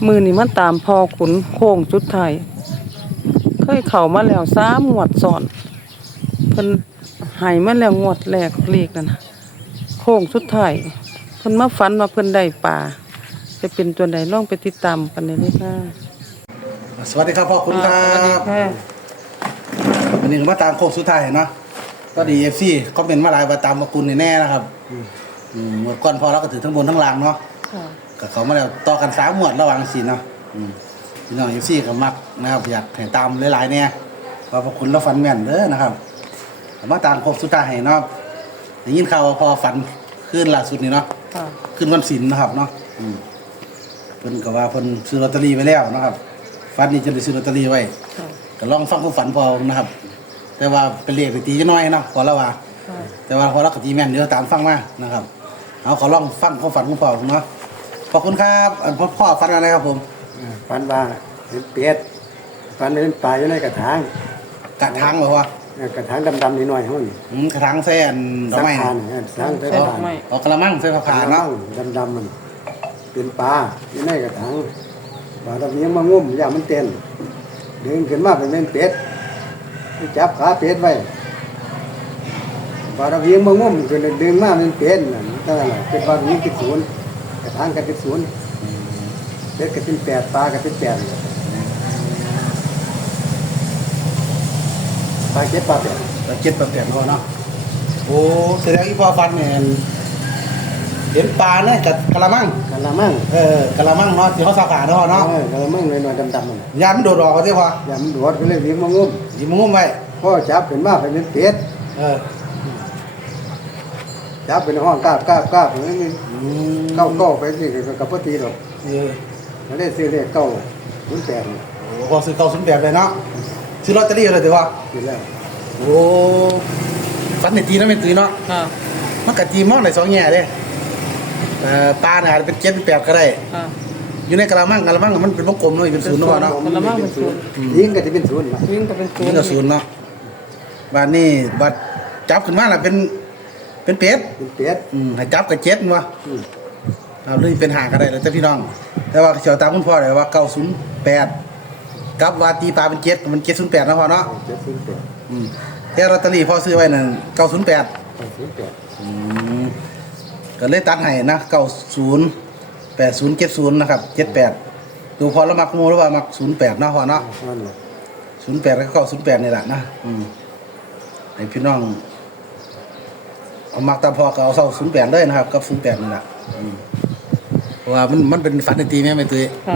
มือนี่มันตามพอขุนโค้งสุดท้ายเคยเข้ามาแล้ว3งวดซ้อนเพิ่นให้มาแล้วงวดแรกเลขนั่นน่ะโค้งสุดท้ายเพิ่นมาฝันว่าเพิ่นได้ปลาจะเป็นตัวใดลองไปติดตามกันได้เลยค่ะสวัสดีครับพ่อคุณครัสวัสดีบค่ะวันนี้มาตามโค้งสุดท้ายเนาะก็ดีFCคอมเมนต์มาหลายว่าตามมาคุณแน่ๆนะครับหมดก่อนพอแล้วก็ถือทั้งบนทั้งล่างเนาะค่ะก็เขามาแล้วต่อกัน3หมวดระหว่างสิเนาะพี่น้อง FC ก็มักนะครับอยากให้ตามหลายๆเนี่ยว่าพอคุณแล้วฝันแม่นเด้อนะครับมาตามโค้งสุดท้ายเนาะได้ยินข่าวว่าพอฝันขึ้นล่าสุดนี่เนาะค่ะขึ้นวันศิลป์นะครับเนาะเพิ่นก็ว่าเพิ่นซื้อลอตเตอรี่ไว้แล้วนะครับฝันนี่จะได้ซื้อลอตเตอรี่ไว้ค่ะก็ลองฟังความฝันพอนะครับ แต่ว่าเป็นเลขไปตีจะน้อยเนาะพอแล้วว่าค่ะแต่ว่าพอแล้วก็ตีแม่นเดี๋ยวตามฟังมานะครับเอาขอลองฟังความฝันของพ่อผมเนาะขอบคุณครับอันพ่อฝันอะไรครับผมฝันว่าเห็นเป็ดฝันเห็นปลาอยู่ในกระถางกระถางเหรอวะกระถางดำๆนิดหน่อยห้องกระถางใส่อันดอกไม้ทานะนสร้างใส่ใส่ดผ่าอกนไม้เอากระมังใส่ผ้าเนาะดำๆมันเป็นปลาอยู่ในกระถางปลาตอนนี้มางุ่มอย่างมันเต้นดึงขึ้นมาเป็นเป็ดจับขาเป็ดไว้ปลาตอนนี้มางุ่มจนดึงมาเป็นเป็ดนั่นตั้งแต่เป็นปลานี้เป็นศูนย์กระถางกันเป็นศูนย์เป็ดก็เป็น8ปลาก็เป็น8ปลา7ปลา8 แล้วเจ็ดแบบแบบเขาเนาะโอ้แสดงอีพ่อฝันเนี่ยเห็นปลาเนี่ยกับกระมังกะละมังกระมังเนาะที่เขาสับขาเนาะเนาะกะละมังหน่อยๆดำๆมันยามมันโดดออกก็ได้พออย่ามันโดดก็เลยวิ่งมางุ้มหยิบมางุ้มไว้พ่อจับเป็นมาเป็นเป็ดเออจับเป็นห้องกาบอย่างนี้เก้าไปสิกับพอตีดอกเออแล้วได้ซื้อเลขเก้าศูนย์แปดโอ้พอซื้อเก่าซื้อแบบเลยเนาะซื้อลอตเตอรี่เลยถือว่ากินแล้วโอ้ฟันในตีนะเป็นตีเนาะค่ะมันกะตีมองในสองแง่เด้ปลาเนี่ยอาจจะเป็น7 เป็น8ก็ได้ค่ะอยู่ในกะละมังมันเป็นวงกลมเนาะเป็นศูนย์เนาะเนาะกะละมังเป็นศูนย์ยิงก็จะเป็นศูนย์นะวิ่งก็เป็นศูนนี่ย์ก็ศูนย์เนาะบ้านนี้บัดจับขึ้นมาล่ะเป็นเป็ดเป็นเป็ดให้จับกับ7วะเอาเลยเป็นหาก็ได้แล้วแต่พี่น้อง แต่ว่าเฉียวตามคุณพ่อเลยว่า908กับว่าตีปลาเป็น7มัน708นะพ่อเนาะ 708 แต่ลอตเตอรี่พ่อซื้อไว้นั่น908 908 ก็เลยตัดให้นะ908070นะครับ78ดูพอแล้วมักโมหรือว่ามัก08เนาะพ่อเนาะนั่นแหละ 08แล้วก็908นี่แหละนะให้พี่น้องเอามักตามพอก็เอา08เลยนะครับกับ08นี่แหละเพราะว่ามันเป็นฝันในตีแม่ไม่ตื้อค่ะ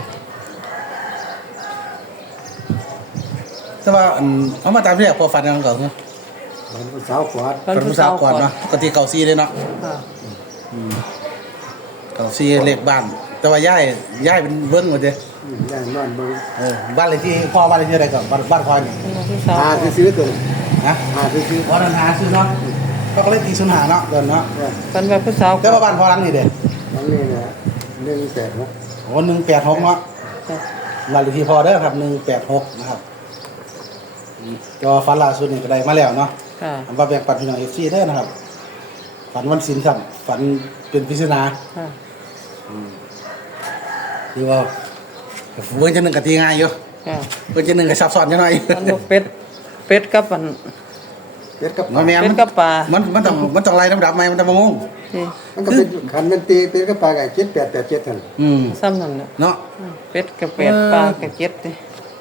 แต่ว่าเอามาตามที่แรกพอฝันกันก่อนเนาะมันสาวขวดฝันผู้สาวก่อนเนาะปกติเก่าซีเลยเนาะค่ะเก่าซีเลขบ้าน แต่ว่าย้ายเป็นเบิ้งหมดเลยย่างนอนเบิ่งบ้านเลขที่พ่อบ้านเลขที่อะไรก่อนบ้านพ่อนี่เป็นผู้สาวหาซื้อตัวนะหาซื้อพ่อนันหาซื้อเนาะเขาก็เลยตีสุนหาเนาะเดินเนาะเป็นแบบผู้สาวแต่ว่าบ้านพ่อหลังนี่เด้นั่นนี่นะ186 โอ้186เนาะค่ะบ้านเลขที่พ่อเด้อครับ186นะครับจอฝันล่าสุดนี่ก็ได้มาแล้วเนาะค่ะอันว่าแบ่งปันพี่น้องเอฟซีเด้อนะครับฝันวันศิลป์ครับฝันเป็นปริศนาค่ะคือว่าเบิ่งจะหนึ่งกะตีง่ายอยู่ค่ะเบิ่งจะหนึ่งกะซับซ้อนจังหน่อยมันบ่เป็ดกับมันเป็ดกับน้อยแม่เป็ดกับปลามันต้องไล่ลำดับไหมมันต้องมางงที่มันก็เป็นคันมันตีเป็ดกับปลาไก่7887นั่นซ้ำนั่นแหละเนาะเป็ดกับเป็ดปลากับเจ็ดนี่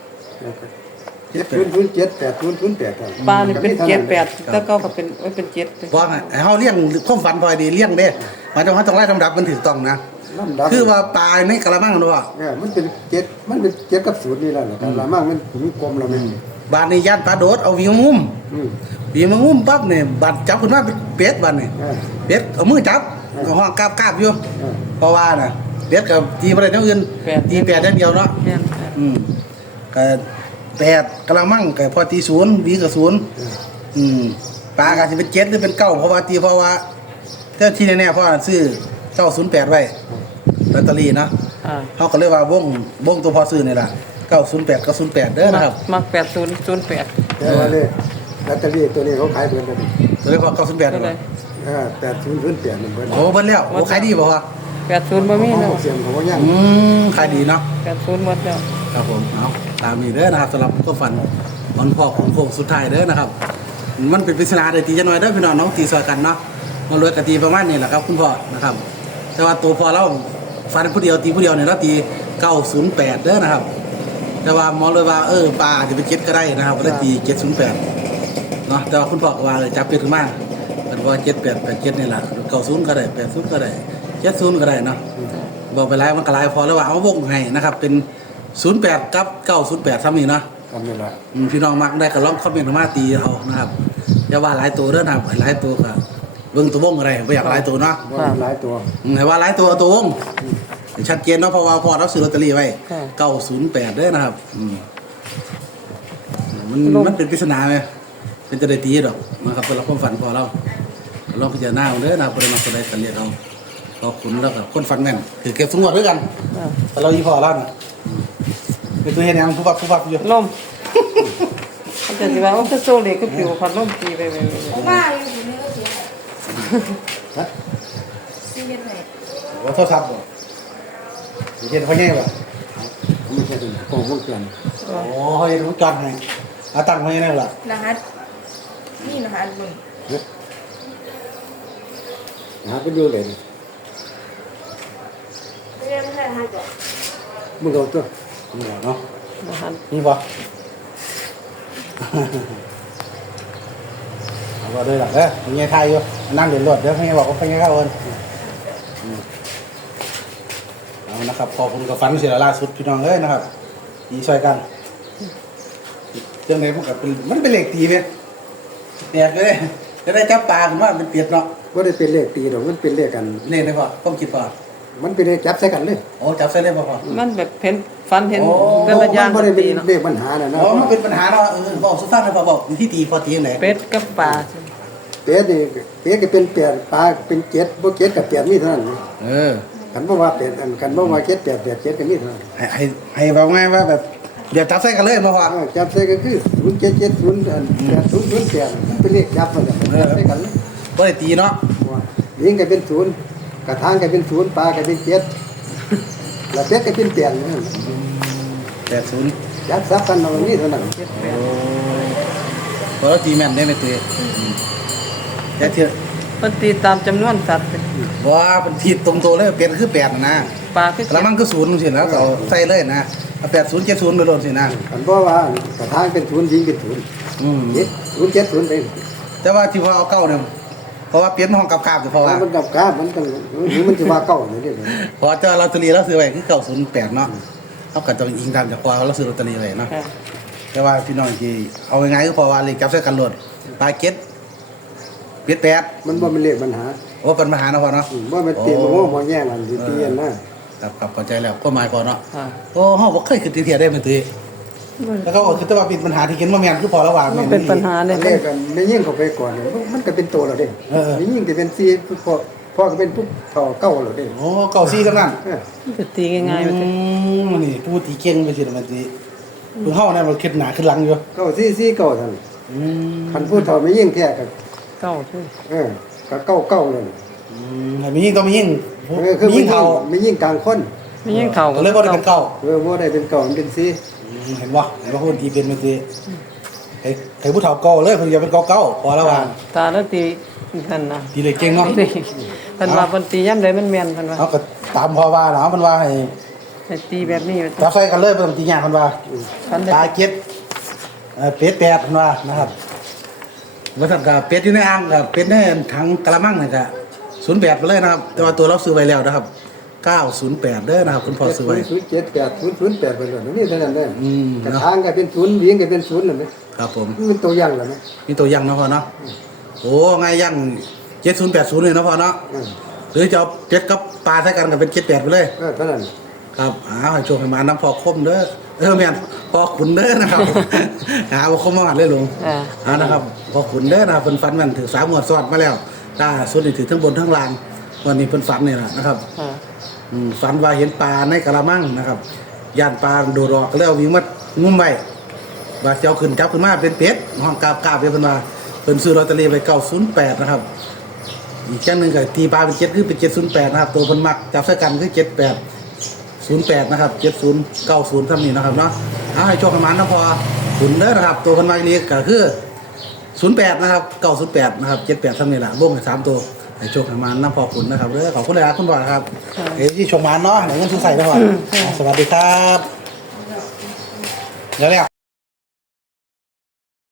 700780008นั่นปลานี่เป็นเจ็ดแปดแล้วก็เป็นเป็นเจ็ดเลยบอกให้เฮาเลี้ยงความฝันพอดีเลี้ยงเด้มันต้องไล่ลำดับมันถูกต้องนะลำดับคือว่าปลาในกะละมังเนาะมันเป็นเจ็ดกับศูนย์นี่แหละแต่ละมั่งมันมีกลมแล้วมันบาดนี้ญาติปลาโดดเอาวิ่งงุ้มวิ่งมางุ้มปั๊บเนี่ยบัดจับขึ้นมาเป็นเป็ดบัดนี่เป็ดเอามือจับก็ห้องกาบอยู่เพราะว่าน่ะเป็ดกับตีบ่ได้ทั้งอื่นตี8อย่างเดียวเนาะแม่นก็8กะละมังก็พอตี0วีก็0ปลาก็สิเป็น7หรือเป็น9เพราะว่าแต่ที่แน่ๆเพราะว่าซื้อ908ไว้ลอตเตอรี่เนาะอ่าเฮาก็เลยว่าวงตัวพอซื้อนี่ล่ะ908กับ08เด้อนะครับมัก8008 แต่ว่าเลยลอตเตอรี่ตัวนี้เขาขายเบิดเลยตัวเลขพอ908 เท่าไหร่เนาะ 8008มันเบิดโอ้เบิ่นแล้วโอ้ขายดีบ่วะ 80บ่มีแล้วเสียงของว่าย่างขายดีเนาะ 80หมดแล้วครับผมเอาตามนี้เด้อนะครับสำหรับก็ฝันวันพ่อของโค้งสุดท้ายเด้อนะครับ มันเป็นปริศนาเด้อตีจะน้อยเด้อพี่น้องน้องตีซอยกันเนาะมารวยกะตีประมาณนี้แหละครับคุณพ่อนะครับ แต่ว่าตัวพ่อเราฟันผู้เดียวตีผู้เดียวเนี่ยเราตี908เด้อนะครับ แต่ว่ามองเลยว่าปลาจะเป็นเจ็ดก็ได้นะครับก็ได้ตี708เนาะแต่ว่าคุณพ่อก็ว่าเลยจับเป็นขึ้นมาเป็นว่า7887นี่แหละ90ก็ได้80ก็ได้70ก็ได้เนาะบอกไปหลายมันก็หลายพอแล้วว่าเอาวงให้นะครับเป็น08กับ908ซ้ำนี่เนาะทำนี่แหละพี่น้องมักได้ก็ลองคอมเมนต์มาตีเอานะครับอย่าว่าหลายตัวเด้อนะครับหลายตัวก็เบิ่งตัววงอะไรไม่อยากหลายตัวเนาะว่าหลายตัวให้ว่าหลายตัวเอาตัววงชัดเจนเนาะเพราะว่าพอเราซื้อลอตเตอรี่ไว้ค่ะ 908เด้อนะครับมันเป็นปริศนาไหมเป็นจะได้ตีดอกนะครับสำหรับความฝันพอเราลองพิจารณาเอาเด้อนะครับคนใดมาคนใดกันเรียกเอาขุนแล้วก็คนฝันแม่นคือเก็บสมบัติด้วยกันอ่าแต่เราอีพอแล้วนะเป็นตัวเห็นยังผู้ฟักอยู่ลมมันจะสิว่าโอ้คือโซเล็กคือผิวพัดลมตีไปว่าอยู่ในรถเสียฮะซีเรียสไหนว่าโทษทับบ่เห็นเขาแย่บ่ไม่ใช่ถึงกองวงจรโอ้เห็นรู้จักไงเอาตั้งไว้แน่ล่ะรหัสนี่รหัสมึงหาไปดูเลยไม่ใช่รหัสจ้ะมึงเอาตัวนี่เนาะนะฮะนี่บ่เอาบ่ด้วยล่ะเด้อมีไงทายอยู่นั่งเดี๋ยวรถเดี๋ยวให้บอกว่าไปไงเข้าเอิ้นเอานะครับพอผมกับฟันเสียล่าสุดพี่น้องเอ้ยนะครับตีช่วยกันเรื่องไหนมันเป็นเหล็กตีไหมเนี่ยจะได้จับปลาผมว่าเป็นเปียดเนาะว่าได้เป็นเลขตีหรอกมันเป็นเลขกันเล่นได้ป่ะต้องคิดป่ะมันเป็นเลขจับใส่กันเลยโอ้จับใส่ได้ป่ะพ่อมันแบบเห็นฟันเห็นโอ้แต่ละอย่างมันไม่ได้เป็นตีเนาะเลขปัญหาน่ะนะอ๋อมันเป็นปัญหาเนาะบอกสุดท้ายเลยพ่อบอกที่ตีพอตีอย่างไหนเป็ดกับปลาเป็ดนี่เป็ดก็เป็น8ปลาเป็น7บ่7กับ8นี่เท่านั้น กันบ่ว่า8อันกันบ่ว่า7 8 8 7ก็มีเท่านั้นให้แบบไงว่าแบบเดี๋ยวจับใส่กันเลยมาพ่อจับใส่ก็คือ0770อัน8008เป็นเลขจับมันจับใส่กันเลยก็ได้ตีเนาะว่าลิงก็เป็น0กระทางก็เป็น0ปลาก็เป็น7แล้วเป็ดก็เป็น8นั่น 80 จับซับกันเอานี่เท่านั้นพอเราตีแม่นได้ไหมตีแต่เถอะมันตีตามจำนวนสัตว์ว่าเป็นทีตรงตัวเลยเป็นคือ8นะปลาคือแล้วมันก็0สิแล้วก็ใส่เลยนะ80 70ไปโดนสินะอันบ่ว่ากระทางเป็น0ลิงเป็น0 อืม 070เองแต่ว่าที่พอเอาเก้าเนี่ยเพราะว่าเปลี่ยนห้องกับคาบจะเพราะว่ามันกับกามันต้องหรือมันสิว่าเก่าอยู่นี่พอเจอลอตเตอรี่เราซื้อไว้คือ908เนาะเขาก็ต้องอิงตามจากความเราซื้อลอตเตอรี่ไว้เนาะค่ะแต่ว่าพี่น้องที่เอาง่ายๆก็เพราะว่าเลขจับใส่กันโหลดปลาเก็ตเป็ดแปดมันบ่เป็นเลขปัญหาโอ้เป็นปัญหาเนาะพ่อเนาะบ่มันเตียนบ่แย่งกันสิเตียนนะครับเข้าใจแล้วก็หมายพอเนาะค่ะโอ้เฮาบ่เคยคิดทีเดียวได้มันตื้อแล้วก็บอกคือแต่ว่าเป็นปัญหาที่เห็นว่าแม่นคือพอระหว่างมันเป็นปัญหาอันเนี่ยเลขกันไม่ยิ่งเข้าไปก่อนมันก็เป็นโตแล้วเด้ไม่ยิ่งก็เป็น4พ่อก็เป็นผู้เฒ่าเก่าแล้วเด้โอ้เก้าซี่ทั้งนั้นมันจะตีง่ายๆมันจะนี่ผู้ตีเก่งไปสิมันสิคือเฮาเนี่ยมันคิดหน้าขึ้นหลังอยู่เก่า4เก่าท่านอืมคันผู้เฒ่าไม่ยิ่งแท้ก็เก้าคือก็เก่าเลยมียิ่งก็มียิ่งคือมียิ่งเท่าไม่ยิ่งกลางคนมียิ่งเข่าก็เลยบ่ได้เป็นเก้าบ่ได้เป็นเก่ามันเป็น4 เห็นบ่คนตีเป็นมันสิไอ้ผู้เฒ่าเก่าเลยเพิ่นอย่าเป็นเก่าพอระหว่างตาแล้วตีนั่นนะตีเลยเก่งเนาะตีเพิ่นว่าเพิ่นตีย่ำใดมันแม่นเพิ่นว่าเขาก็ตามพอว่าเนาะมันว่าให้ให้ตีแบบนี้จับใส่กันเลยเพิ่นตีหยางเพิ่นว่าคันได้ตาเก็ดเป็ดแปดเพิ่นว่านะครับว่าซั่นก็เป็ดอยู่ในอ่างก็เป็ดในถังกะละมังนี่ก็08ไปเลยนะครับ แต่ว่าตัวเราซื้อไว้แล้วนะครับ908เด้อนะครับคุณพ่อซื้อไว้ 078 008ไปเลยนี่เท่านั้นเด้อืมกระทางก็เป็น0วิ่งก็เป็น0นั่นแหละครับผมมันตัวอย่างแล้วนะมีตัวอยังเนาะพ่อเนาะโอ้ไงยัง7080เลยเนาะพ่อเนาะหรือจะเอาเป็ดกับปลาใส่กันก็เป็น78ไปเลยเท่านั้นครับให้โชคให้มาน้ำพอคมเด้อแม่นพอขุนเด้อนะครับ ว่าคมมาเลยลุง นะครับพอขุนเด้อนะครับเพิ่นฝันมันถือ3งวดซ้อนมาแล้วล่าสุดนี่ถือทั้งบนทั้งล่างวันนี้เพิ่นฝันนี่ล่ะนะครับค่ะฝันว่าเห็นปลาในกะละมังนะครับย่านปลาโดดออกก็แล้ววิ่งมางุ้มไว้ว่าสิเจ้าขึ้นจับขึ้นมาเป็นเป็ดห้องกาบเพิ่นว่าเพิ่นซื้อลอตเตอรี่ไว้908นะครับอีกอย่างหนึ่งก็ตีปลาเป็น7คือเป็น708นะครับตัวเพิ่นมักจับใส่กันคือ7808นะครับ7090ทำนี่นะครับเนาะเอาให้โชคประมาณนะพอขุนเด้อนะครับตัวเพิ่นมักนี้ก็คือ08นะครับ908นะครับ78ทำนี่แหละรวมกัน3ตัวให้โชคประมาณนะพอขุนนะครับเด้อขอบคุณเลยครับคุณบอยครับที่ชมมาเนาะเดี๋ยวเงินทุนใส่ได้พอสวัสดีครับแล้ว